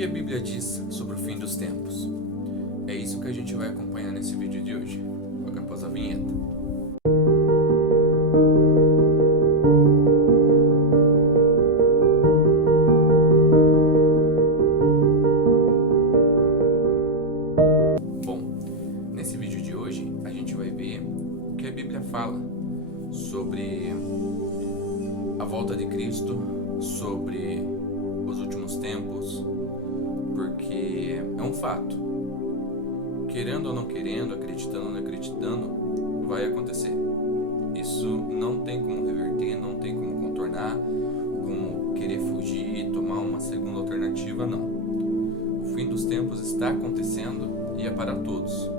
que a Bíblia diz sobre o fim dos tempos? É isso que a gente vai acompanhar nesse vídeo de hoje, logo após a vinheta. Bom, nesse vídeo de hoje a gente vai ver o que a Bíblia fala sobre a volta de Cristo, sobre os últimos tempos, porque é um fato. Querendo ou não querendo, acreditando ou não acreditando, vai acontecer. Isso não tem como reverter, não tem como contornar, como querer fugir, tomar uma segunda alternativa, não. O fim dos tempos está acontecendo e é para todos.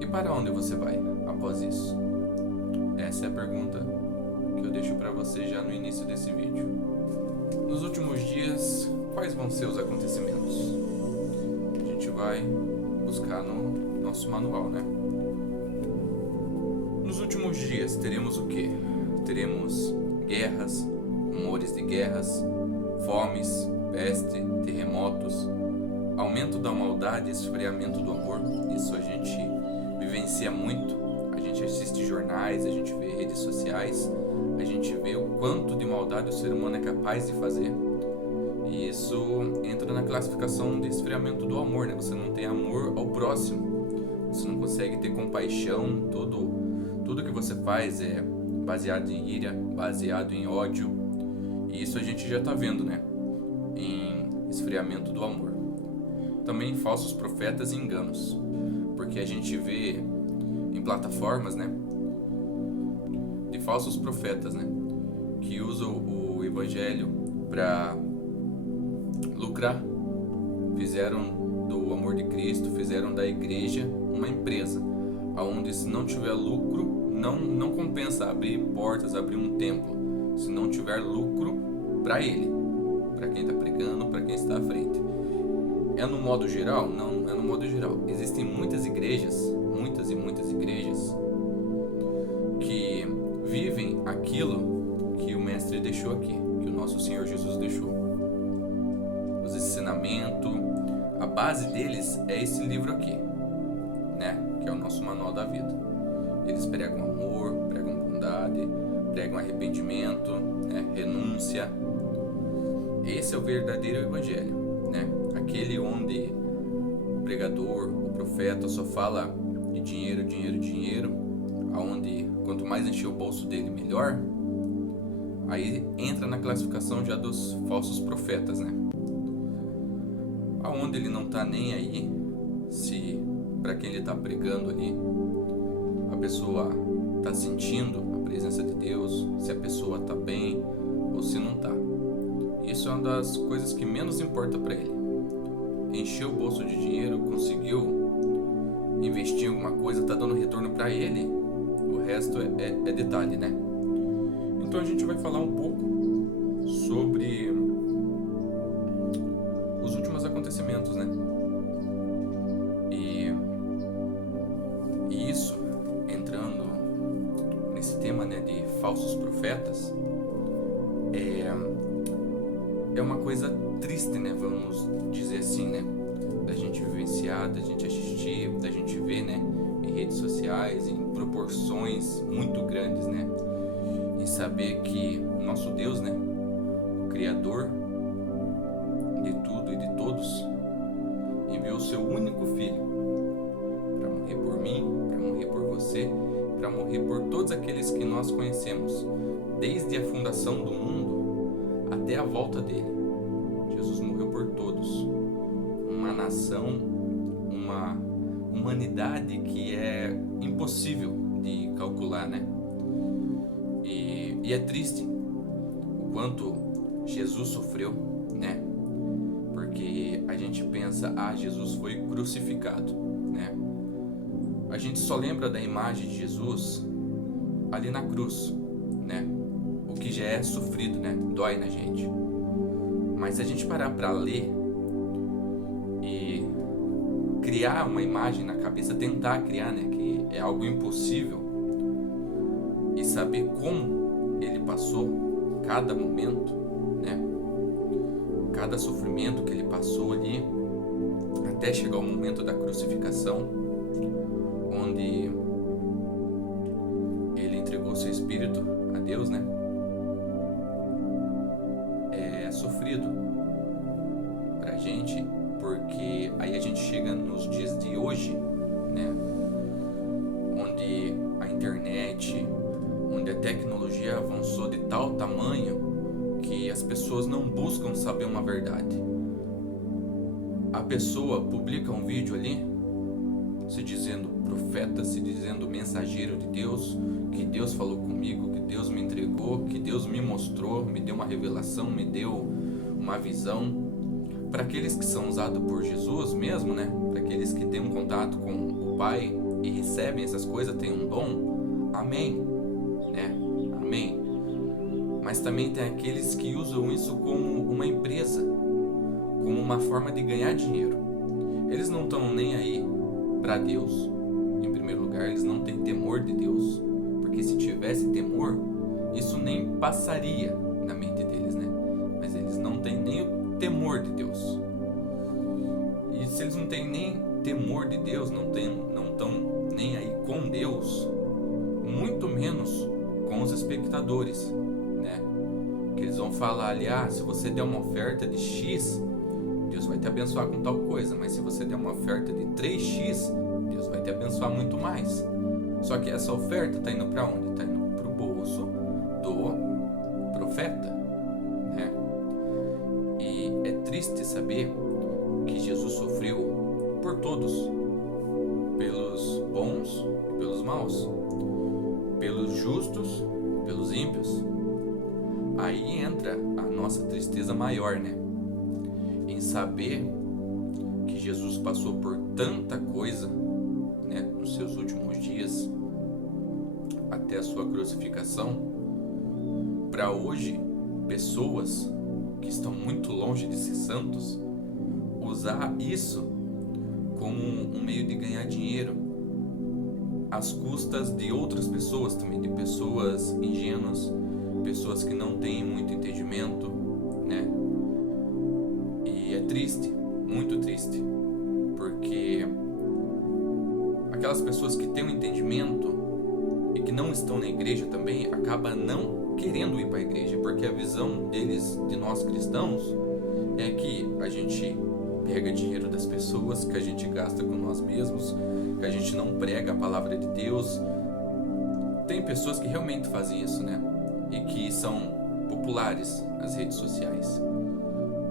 E para onde você vai após isso? Essa é a pergunta que eu deixo para você já no início desse vídeo. Nos últimos dias, quais vão ser os acontecimentos? A gente vai buscar no nosso manual, né? Nos últimos dias teremos o quê? Teremos guerras, rumores de guerras, fomes, peste, terremotos, aumento da maldade e esfriamento do amor. Isso a gente vivencia muito. A gente assiste jornais, a gente vê redes sociais, a gente vê o quanto de maldade o ser humano é capaz de fazer. E isso entra na classificação de esfriamento do amor, né? Você não tem amor ao próximo, você não consegue ter compaixão, tudo que você faz é baseado em ira, baseado em ódio. E isso a gente já está vendo, né? Em esfriamento do amor. Também falsos profetas e enganos, porque a gente vê em plataformas, né, de falsos profetas, né, que usam o evangelho para lucrar. Fizeram do amor de Cristo, fizeram da igreja uma empresa, onde se não tiver lucro, não compensa abrir portas, abrir um templo, se não tiver lucro para ele, para quem está pregando, para quem está à frente. É no modo geral? Não, é no modo geral. Existem muitas igrejas, muitas e muitas igrejas, que vivem aquilo que o Mestre deixou aqui, que o nosso Senhor Jesus deixou. Os ensinamentos, a base deles é esse livro aqui, né? Que é o nosso manual da vida. Eles pregam amor, pregam bondade, pregam arrependimento, né? Renúncia. Esse é o verdadeiro evangelho, né? Aquele onde o pregador, o profeta só fala de dinheiro, dinheiro, dinheiro, aonde quanto mais encher o bolso dele, melhor. Aí entra na classificação já dos falsos profetas, né? Aonde ele não tá nem aí se para quem ele tá pregando ali a pessoa tá sentindo a presença de Deus, se a pessoa tá bem ou se não tá. Isso é uma das coisas que menos importa para ele. Encheu o bolso de dinheiro, conseguiu investir em alguma coisa, tá dando retorno para ele, o resto é detalhe, né? Então a gente vai falar um pouco sobre os últimos acontecimentos, né? E isso, entrando nesse tema, né, de falsos profetas, é uma coisa triste, né, vamos dizer assim, né, da gente vivenciar, da gente assistir, da gente ver, né, em redes sociais, em proporções muito grandes, né, e saber que o nosso Deus, né, o Criador de tudo e de todos, enviou o seu único Filho para morrer por mim, para morrer por você, para morrer por todos aqueles que nós conhecemos, desde a fundação do mundo até a volta dele. Jesus morreu por todos. Uma nação, uma humanidade que é impossível de calcular, né? E é triste o quanto Jesus sofreu, né? Porque a gente pensa, Jesus foi crucificado, né? A gente só lembra da imagem de Jesus ali na cruz, né? O que já é sofrido, né? Dói na gente. Mas se a gente parar para ler e criar uma imagem na cabeça, tentar criar, né? Que é algo impossível, e saber como ele passou cada momento, né? cada sofrimento que ele passou ali, até chegar o momento da crucificação, onde ele entregou seu espírito a Deus, né? É sofrido pra gente, porque aí a gente chega nos dias de hoje, né? Onde a internet, onde a tecnologia avançou de tal tamanho que as pessoas não buscam saber uma verdade. A pessoa publica um vídeo ali, se dizendo profeta, se dizendo mensageiro de Deus, que Deus falou comigo, que Deus me entregou, que Deus me mostrou, me deu uma revelação, me deu uma visão. Para aqueles que são usados por Jesus mesmo, né? Para aqueles que têm um contato com o Pai e recebem essas coisas, têm um dom, amém, né? Amém. Mas também tem aqueles que usam isso como uma empresa, como uma forma de ganhar dinheiro. Eles não estão nem aí para Deus. Em primeiro lugar, eles não têm temor de Deus, porque se tivesse temor, isso nem passaria na mente deles, né? Mas eles não têm nem o temor de Deus. E se eles não têm nem temor de Deus, não estão nem aí com Deus, muito menos com os espectadores, né? Que eles vão falar ali, se você der uma oferta de X, Deus vai te abençoar com tal coisa, mas se você der uma oferta de 3x, Deus vai te abençoar muito mais. Só que essa oferta está indo para onde? Está indo para o bolso do profeta, né? E é triste saber que Jesus sofreu por todos, pelos bons e pelos maus, pelos justos e pelos ímpios. Aí entra a nossa tristeza maior, né? Em saber que Jesus passou por tanta coisa, né, nos seus últimos dias, até a sua crucificação, para hoje, pessoas que estão muito longe de ser santos, usar isso como um meio de ganhar dinheiro, às custas de outras pessoas também, de pessoas ingênuas, pessoas que não têm muito entendimento, né? E é triste, muito triste, porque aquelas pessoas que têm um entendimento e que não estão na igreja também, acabam não querendo ir para a igreja, porque a visão deles, de nós cristãos, é que a gente pega dinheiro das pessoas, que a gente gasta com nós mesmos, que a gente não prega a palavra de Deus. Tem pessoas que realmente fazem isso, né? E que são populares nas redes sociais.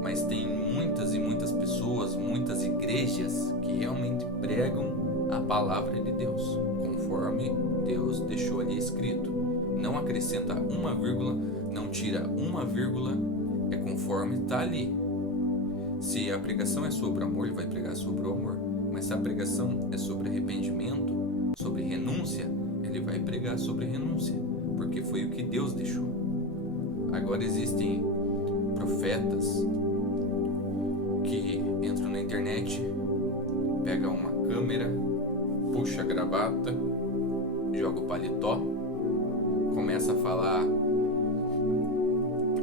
Mas tem muitas e muitas pessoas, muitas igrejas que realmente pregam a palavra de Deus, conforme Deus deixou ali escrito. Não acrescenta uma vírgula, não tira uma vírgula, é conforme está ali. Se a pregação é sobre amor, ele vai pregar sobre o amor. Mas se a pregação é sobre arrependimento, sobre renúncia, ele vai pregar sobre renúncia, porque foi o que Deus deixou. Agora existem profetas que entram na internet, pegam uma câmera, puxa a gravata, joga o paletó, começa a falar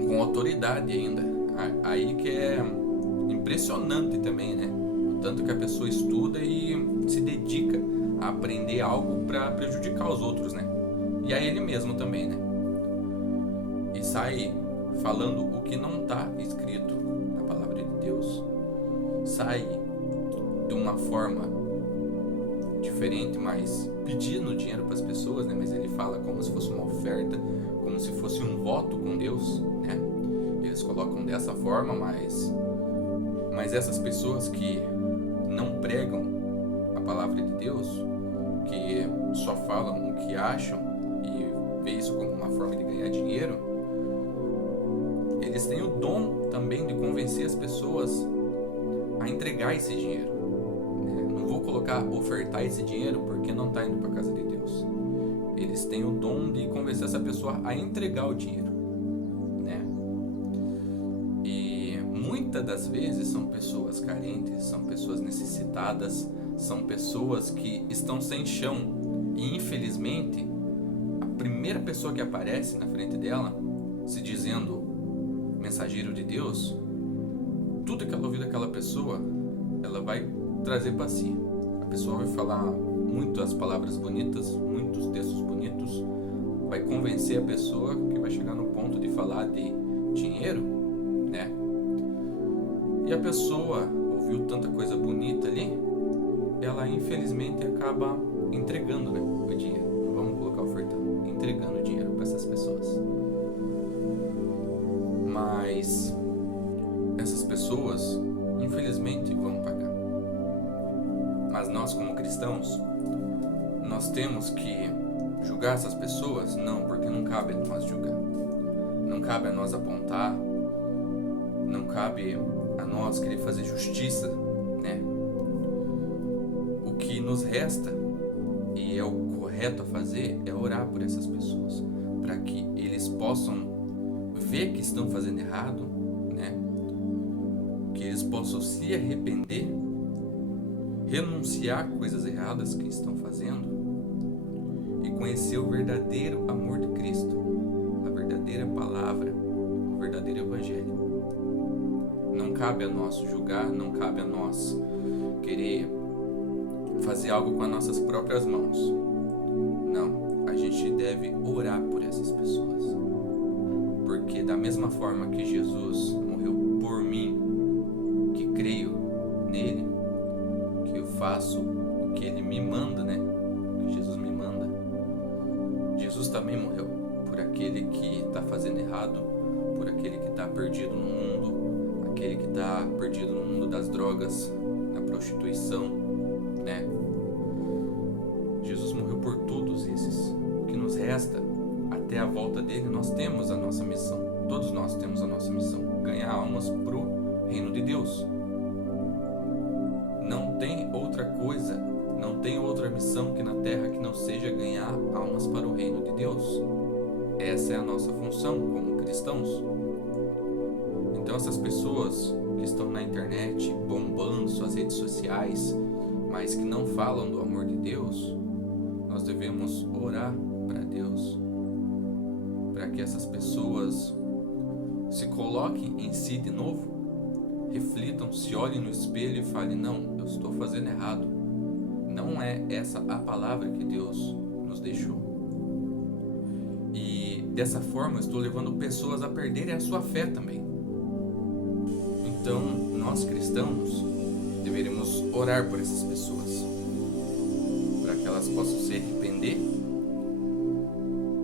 com autoridade ainda. Aí que é impressionante também, né? O tanto que a pessoa estuda e se dedica a aprender algo para prejudicar os outros, né? E a ele mesmo também, né? E sai falando o que não está escrito na palavra de Deus. Sai de uma forma diferente, mas pedindo dinheiro para as pessoas, né? Mas ele fala como se fosse uma oferta, como se fosse um voto com Deus, né? Eles colocam dessa forma, mas essas pessoas que não pregam a palavra de Deus, que só falam o que acham e vê isso como uma forma de ganhar dinheiro, eles têm o dom também de convencer as pessoas a entregar esse dinheiro, né? Não vou colocar ofertar esse dinheiro porque não está indo para a casa de Deus. Eles têm o dom de convencer essa pessoa a entregar o dinheiro, né? E muitas das vezes são pessoas carentes, são pessoas necessitadas, são pessoas que estão sem chão. E infelizmente, a primeira pessoa que aparece na frente dela, se dizendo mensageiro de Deus, tudo que ela ouvir daquela pessoa, ela vai trazer para si. A pessoa vai falar muitas palavras bonitas, muitos textos bonitos, vai convencer a pessoa, que vai chegar no ponto de falar de dinheiro, né? E a pessoa ouviu tanta coisa bonita ali, ela infelizmente acaba entregando, né, o dinheiro. Vamos colocar o ofertão, entregando o dinheiro para essas pessoas. Mas essas pessoas, infelizmente, vão pagar. Mas nós, como cristãos, nós temos que julgar essas pessoas? Não, porque não cabe a nós julgar. Não cabe a nós apontar. Não cabe a nós querer fazer justiça, né? O que nos resta, e é o correto a fazer, é orar por essas pessoas, para que eles possam ver que estão fazendo errado, né? Que eles possam se arrepender, renunciar a coisas erradas que estão fazendo e conhecer o verdadeiro amor de Cristo, a verdadeira palavra, o verdadeiro evangelho. Não cabe a nós julgar, não cabe a nós querer fazer algo com as nossas próprias mãos. Não, a gente deve orar por essas pessoas. Porque da mesma forma que Jesus morreu por mim, que creio nele, que eu faço o que ele me manda, né? O que Jesus me manda. Jesus também morreu por aquele que está fazendo errado, por aquele que está perdido no mundo, aquele que está perdido no mundo das drogas, na prostituição, né? Jesus morreu por todos esses. O que nos resta até a volta dele, nós temos a nossa missão. Todos nós temos a nossa missão: ganhar almas pro reino de Deus. Não tem outra coisa, não tem outra missão que na terra que não seja ganhar almas para o reino de Deus. Essa é a nossa função como cristãos. Então essas pessoas que estão na internet bombando suas redes sociais, mas que não falam do amor de Deus, nós devemos orar para Deus, para que essas pessoas se coloquem em si de novo, reflitam, se olhem no espelho e falem: não, eu estou fazendo errado, não é essa a palavra que Deus nos deixou. E dessa forma eu estou levando pessoas a perderem a sua fé também. Então nós cristãos deveríamos orar por essas pessoas, para que elas possam se arrepender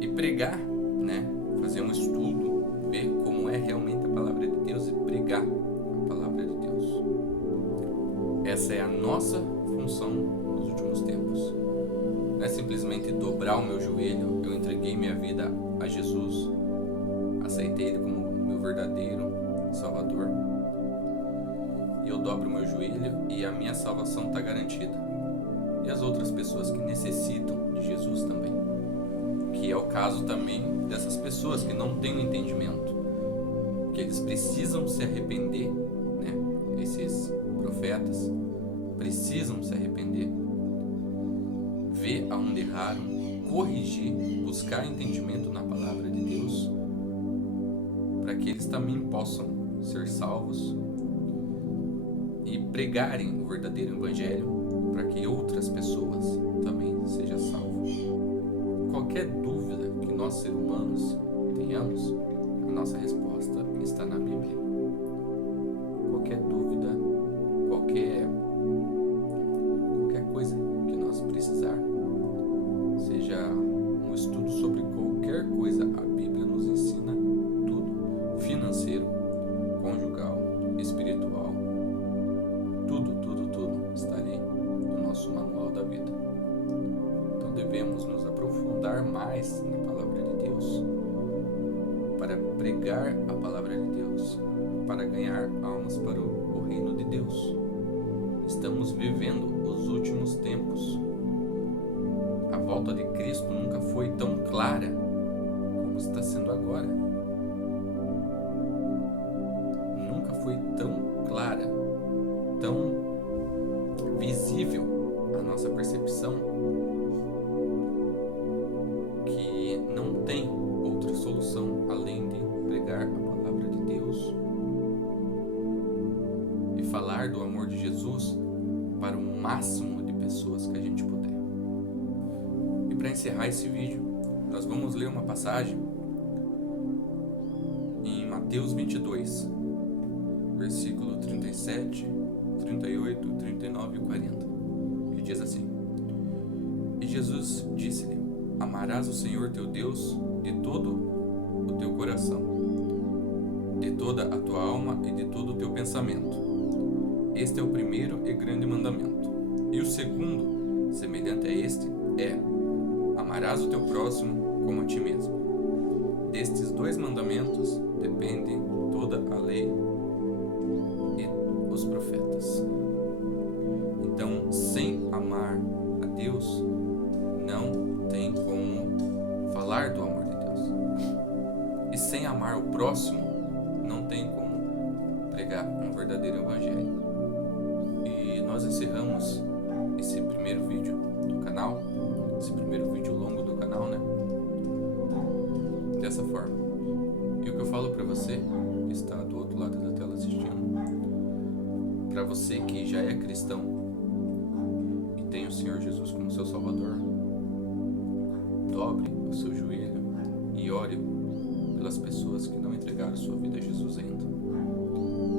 e pregar, né? Fazer um estudo, ver como é realmente a palavra de Deus e pregar a palavra de Deus. Essa é a nossa função nos últimos tempos. Não é simplesmente dobrar o meu joelho. Eu entreguei minha vida a Jesus, aceitei Ele como meu verdadeiro Salvador, e eu dobro o meu joelho e a minha salvação está garantida. E as outras pessoas que necessitam de Jesus também, que é o caso também dessas pessoas que não têm o entendimento, que eles precisam se arrepender, né? Esses profetas precisam se arrepender, ver aonde erraram, corrigir, buscar entendimento na palavra de Deus, para que eles também possam ser salvos e pregarem o verdadeiro evangelho, para que outras pessoas também sejam salvas. Qualquer dúvida que nós, seres humanos, tenhamos, a nossa resposta está na Bíblia. Qualquer dúvida, qualquer coisa que nós precisar, seja um estudo sobre qualquer coisa, a Bíblia nos ensina tudo: financeiro, conjugal, espiritual, tudo está ali no nosso manual da vida. Então devemos nos aprofundar mais na palavra de Deus, para pregar a palavra de Deus, para ganhar almas para o reino de Deus. Estamos vivendo os últimos tempos. A volta de Cristo nunca foi tão clara como está sendo agora. Nunca foi tão clara, tão visível a nossa percepção, que não tem outra solução além de pregar a palavra de Deus do amor de Jesus para o máximo de pessoas que a gente puder. E para encerrar esse vídeo, nós vamos ler uma passagem em Mateus 22, versículo 37, 38, 39 e 40, que diz assim: E Jesus disse-lhe: Amarás o Senhor teu Deus de todo o teu coração, de toda a tua alma e de todo o teu pensamento. Este é o primeiro e grande mandamento. E o segundo, semelhante a este, é: amarás o teu próximo como a ti mesmo. Destes dois mandamentos dependem toda a lei e os profetas. Então, sem amar a Deus, não tem como falar do amor de Deus. E sem amar o próximo, não tem como pregar um verdadeiro evangelho. E nós encerramos esse primeiro vídeo do canal, esse primeiro vídeo longo do canal, né? Dessa forma. E o que eu falo pra você, que está do outro lado da tela assistindo, pra você que já é cristão e tem o Senhor Jesus como seu Salvador, dobre o seu joelho e ore pelas pessoas que não entregaram sua vida a Jesus ainda,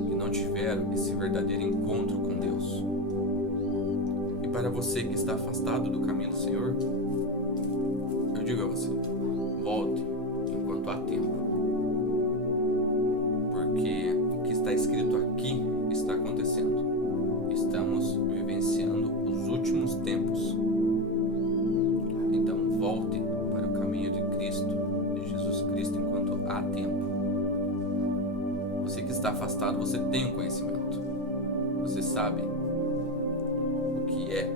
que não tiveram esse verdadeiro encontro com Deus. E para você que está afastado do caminho do Senhor, eu digo a você: volte enquanto há tempo, porque o que está escrito aqui está acontecendo. Estamos vivenciando os últimos tempos. Então volte para o caminho de Cristo, de Jesus Cristo, enquanto há tempo. Você que está afastado, você tem um conhecimento, você sabe o que é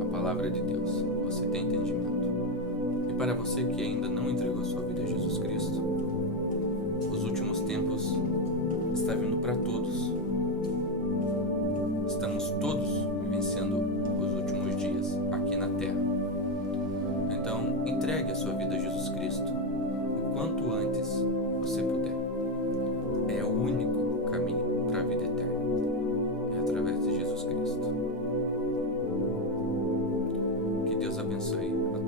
a palavra de Deus, você tem entendimento. E para você que ainda não entregou sua vida a Jesus Cristo, os últimos tempos está vindo para todos. Estamos todos vivenciando os últimos dias aqui na Terra. Então, entregue a sua vida a Jesus Cristo o quanto antes você puder. É o único caminho para a vida eterna. É através de Jesus Cristo. Que Deus abençoe a